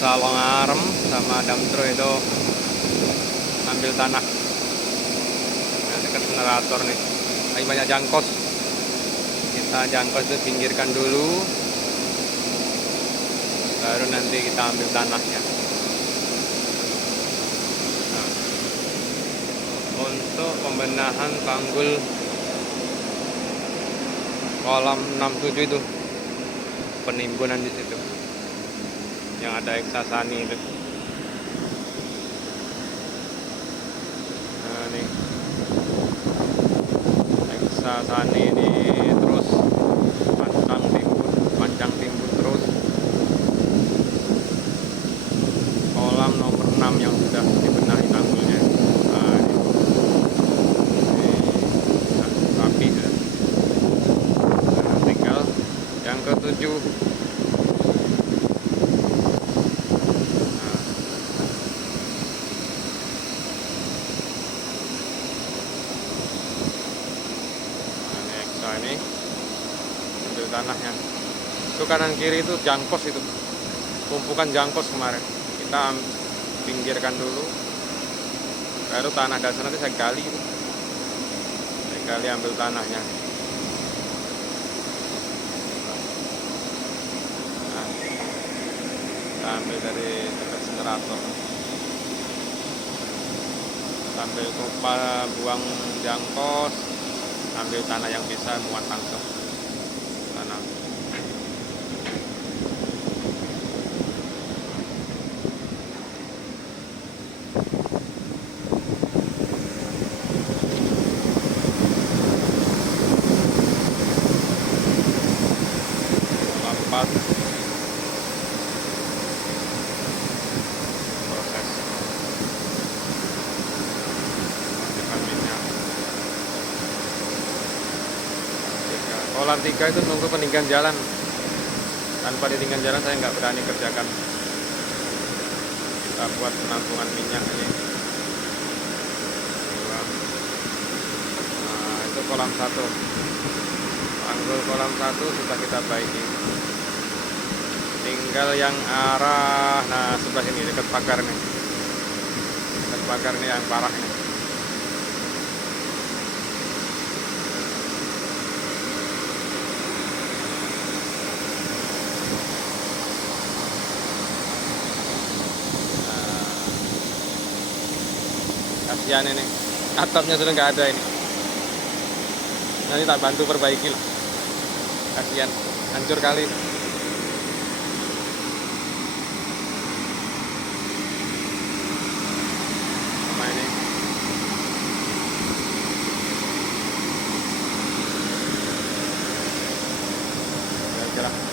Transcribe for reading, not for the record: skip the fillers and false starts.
Salong Arem sama Damtro itu ambil tanah. Nah, dekat generator nih. Lagi banyak jangkos. Kita jangkos itu pinggirkan dulu. Baru nanti kita ambil tanahnya. Nah, untuk pembenahan tanggul kolam 67 itu penimbunan di situ yang ada Eksasani itu. Nah, nih Eksasani ini terus panjang timbun terus kolam nomor 6 yang sudah dibenahi tanggulnya. Nah, ini sudah rapi ya. Nah, tinggal yang ke-7. Nah, ini ambil tanahnya. Itu kanan kiri itu jangkos, itu tumpukan jangkos kemarin. Kita pinggirkan dulu. Baru tanah dasar nanti saya gali. Saya gali ambil tanahnya. Nah, kita ambil dari dekat generator. Sambil kupa buang jangkos, ambil tanah yang bisa muat langsung tanah. Lampat proses masukkan minyak. Kolam 3 itu nunggu peninggian jalan. Tanpa ditinggian jalan saya nggak berani kerjakan. Kita buat penampungan minyak ini. Nah, itu kolam 1. Tanggul kolam 1 sudah kita baiki. Tinggal yang arah, nah sebelah sini dekat pagar nih. Dekat pagar nih yang parah ini. Kasihan ini, atapnya sudah nggak ada ini. Nanti tak bantu perbaiki lah. Kasihan, hancur kali. Sama ini. Ya,